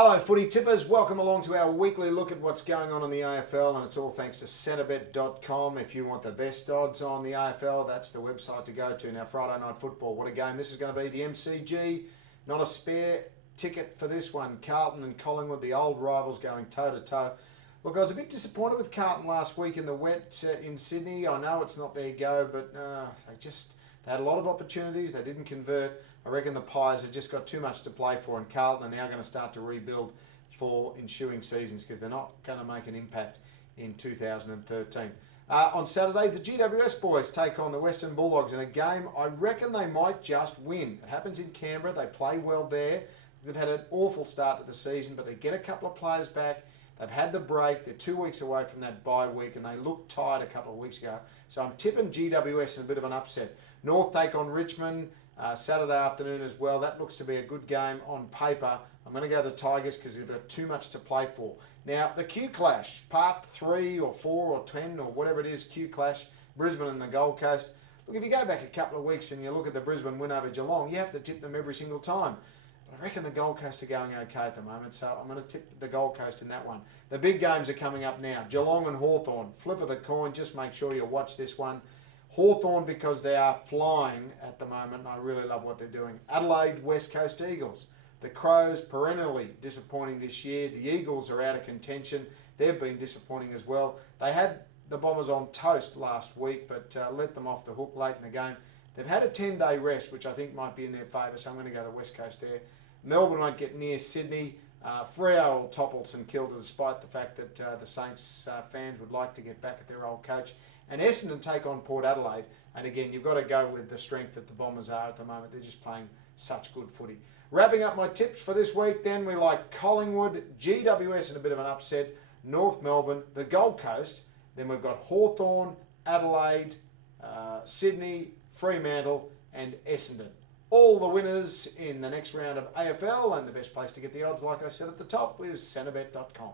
Hello footy tippers, welcome along to our weekly look at what's going on in the AFL, and it's all thanks to Centrebet.com. If you want the best odds on the AFL, that's the website to go to. Now, Friday night football, what a game this is going to be. The MCG, not a spare ticket for this one. Carlton and Collingwood, the old rivals, going toe-to-toe. Look, I was a bit disappointed with Carlton last week in the wet in Sydney. I know it's not their go, but they had a lot of opportunities. They didn't convert. I reckon the Pies have just got too much to play for, and Carlton are now going to start to rebuild for ensuing seasons because they're not going to make an impact in 2013. On Saturday, the GWS boys take on the Western Bulldogs in a game I reckon they might just win. It happens in Canberra. They play well there. They've had an awful start to the season, but they get a couple of players back. They've had the break. They're 2 weeks away from that bye week, and they looked tired a couple of weeks ago. So I'm tipping GWS in a bit of an upset. North take on Richmond Saturday afternoon as well. That looks to be a good game on paper. I'm going to go the Tigers because they've got too much to play for. Now, the Q Clash, part 3 or 4 or 10 or whatever it is, Q Clash, Brisbane and the Gold Coast. Look, if you go back a couple of weeks and you look at the Brisbane win over Geelong, you have to tip them every single time. I reckon the Gold Coast are going okay at the moment, so I'm going to tip the Gold Coast in that one. The big games are coming up now. Geelong and Hawthorn. Flip of the coin, just make sure you watch this one. Hawthorn, because they are flying at the moment. I really love what they're doing. Adelaide, West Coast Eagles. The Crows, perennially disappointing this year. The Eagles are out of contention. They've been disappointing as well. They had the Bombers on toast last week, but let them off the hook late in the game. They've had a 10-day rest, which I think might be in their favour, so I'm going to go the West Coast there. Melbourne won't get near Sydney. Freo will topple St Kilda despite the fact that the Saints fans would like to get back at their old coach. And Essendon take on Port Adelaide. And again, you've got to go with the strength that the Bombers are at the moment. They're just playing such good footy. Wrapping up my tips for this week, then we like Collingwood, GWS in a bit of an upset, North Melbourne, the Gold Coast. Then we've got Hawthorn, Adelaide, Sydney, Fremantle and Essendon. All the winners in the next round of AFL, and the best place to get the odds, like I said at the top, is Centrebet.com.